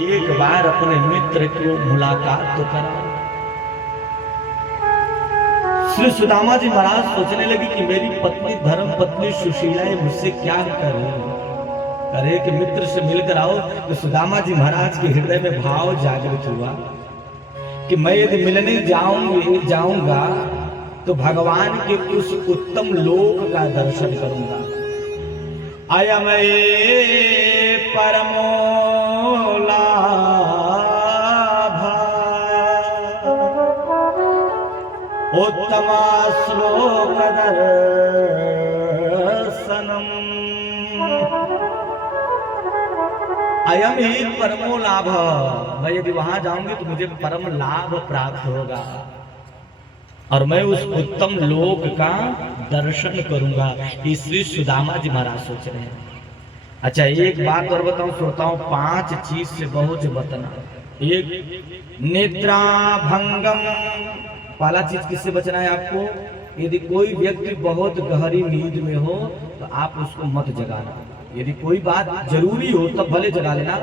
एक बार अपने मित्र को मुलाकात तो करा। श्री सुदामा जी महाराज सोचने लगी कि मेरी पत्नी धर्म पत्नी सुशीला है, मुझसे क्या करे। अरे कि मित्र से मिलकर आओ। तो सुदामा जी महाराज के हृदय में भाव जागृत हुआ कि मैं यदि मिलने जाऊंगा तो भगवान के उस उत्तम लोक का दर्शन करूंगा। अयम परमो उत्तम श्लोक दर्शनम। अयम ही परमो लाभ। मैं यदि वहां जाऊंगी तो मुझे परम लाभ प्राप्त होगा और मैं उस उत्तम लोक का दर्शन करूंगा। श्री सुदामा जी महाराज सोच रहे हैं। अच्छा एक बात और बताऊं श्रोताओं, 5 चीज से बहुत बचना। एक निद्रा भंगम। पहला चीज किससे बचना है आपको? यदि कोई व्यक्ति बहुत गहरी नींद में हो तो आप उसको मत जगाना। यदि कोई बात जरूरी हो तब भले जगा लेना,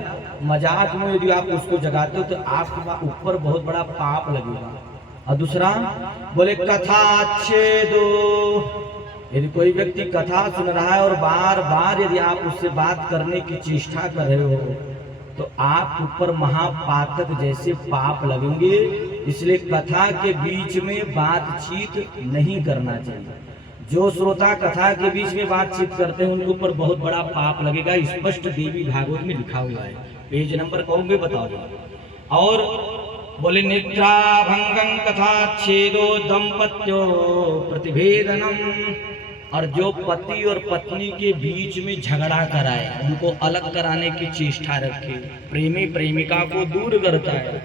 मजाक में यदि आप उसको जगाते हो तो आपके ऊपर बहुत बड़ा पाप लगेगा। और दूसरा बोले कथा छेदो। यदि कोई व्यक्ति कथा सुन रहा है और बार बार यदि आप उससे बात करने की चेष्टा कर रहे हो तो आप ऊपर महापातक जैसे पाप लगेंगे। इसलिए कथा के बीच में बातचीत नहीं करना चाहिए। जो श्रोता कथा के बीच में बातचीत करते हैं उनके ऊपर बहुत बड़ा पाप लगेगा। स्पष्ट देवी भागवत में लिखा हुआ है। पेज नंबर कहोगे बताओ। और बोले निद्रा भंगं कथा छेदो दंपत्यो प्रतिभेदनम। और जो पति और पत्नी के बीच में झगड़ा कराए, उनको अलग कराने की चेष्टा रखे, प्रेमी प्रेमिका को दूर करता है,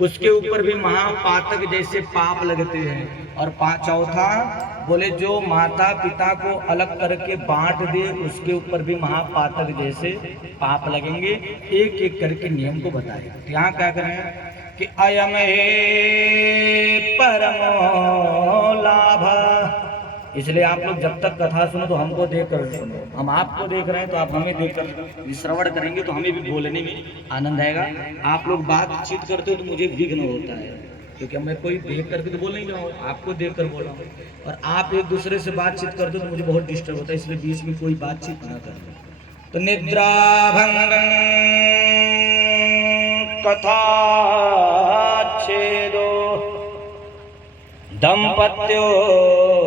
उसके ऊपर भी महापातक जैसे पाप लगते हैं। और चौथा बोले जो माता पिता को अलग करके बांट दे उसके ऊपर भी महापातक जैसे पाप लगेंगे। एक एक करके नियम को बताए। यहाँ क्या करें कि अयम परमो लाभ। इसलिए आप लोग जब तक कथा सुनो तो हमको देख कर सुनो। हम आपको देख रहे हैं तो आप हमें देख कर श्रवण करेंगे तो हमें भी बोलने में आनंद आएगा। आप लोग बातचीत करते हो तो मुझे विघ्न होता है, क्योंकि मैं कोई देख करके तो बोल नहीं रहा हूँ, आपको देख कर बोल रहा हूँ। और आप एक दूसरे से बातचीत करते हो तो मुझे बहुत डिस्टर्ब होता है, इसलिए बीच में कोई बातचीत ना करें। तो निद्रा भंगं कथा छेदो दंपत्यो